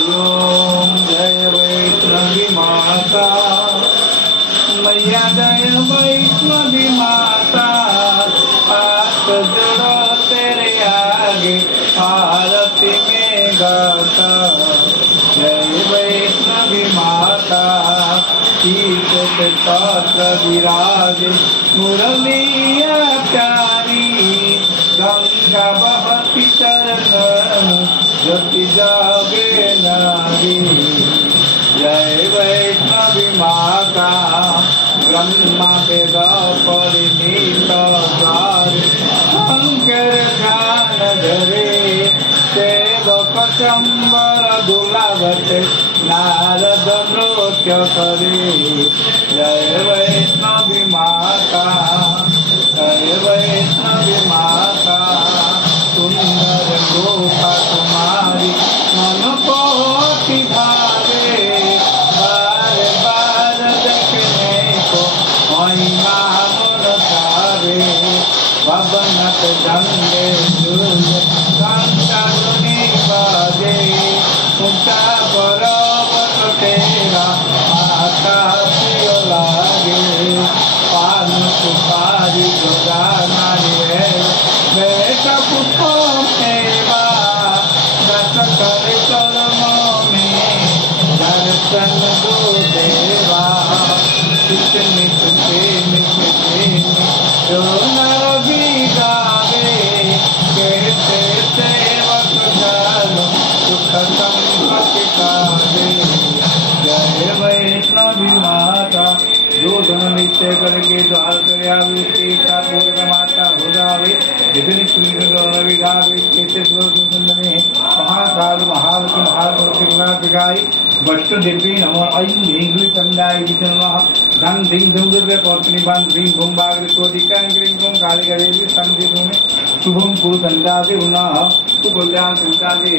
ओम जय वैष्णवी माता मैया जय वैष्णवी माता हाथ जोड़ो तेरे आगे आरती में गाता जय वैष्णवी माता शीश पे छत्र विराज मुरलिया प्यारी गंगा बहती चरण ज्योति जागे नारी जय वैष्णवी माता ब्रह्मा वेद परिणीत द्वारे शंकर ध्यान धरे सेवक चंबर दुलावते नारद नृत्य करे जय वैष्णवी माता जय वैष्णवी माता सुंदर गोपा कुमारी मन को अति भावे बार बार देखने को महिमा मन सारे पवनत झंडे झूले कंकरुणी बाजे ऊंचा पर्वत तेरा माता प्रिय लागे पान सुपारी जोगा नारियल बेट पुष्प सेवा दस कर चरणों में दर्शन दो देवा कितने कितने जो नर भी गावे कहते सेवक जन सुख संपत्ति पावे जय वैष्णवी माता जो धन निश्चय करके द्वार कर आवे सीता पूर्ण माता हो जावे विभिन्न सुनिधन विगावे केते सुंदरे महाकाल महावती महागौरी गाई वस्तु देवी नमो ऐं ह्रीं चंदाय विष्णुः धं धिं धुं दुर्गे पौत्नी बां ह्रीं भूं बाग्री कोटिकां ग्रीं क्रों कालिगदेवी संधिभूमि शुभं कुरु संतादे उनः सुकल्याण संतादे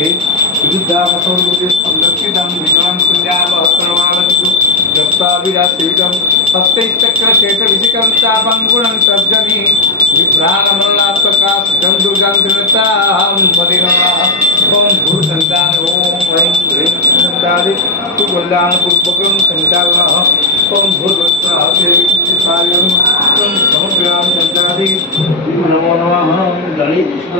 विद्यावसौर्गुदे संरक्षितं विष्णुं कुल्यावहस्रवालतिषु दत्ताभिरासेवितं हस्तैश्चक्रचेतविशिकं चापङ्गुणं तर्जनी विभ्राणमल्लात्मकाशं दुर्गां त्रिनतां पदे नमः ओम गुरु संतान ओम ऐं ह्रीं संतादे सुकल्याण पुष्पकं संतानः ओम भूर्भुवः देवी कार्यं ओम समग्रां संतादे नमो नमः गणेश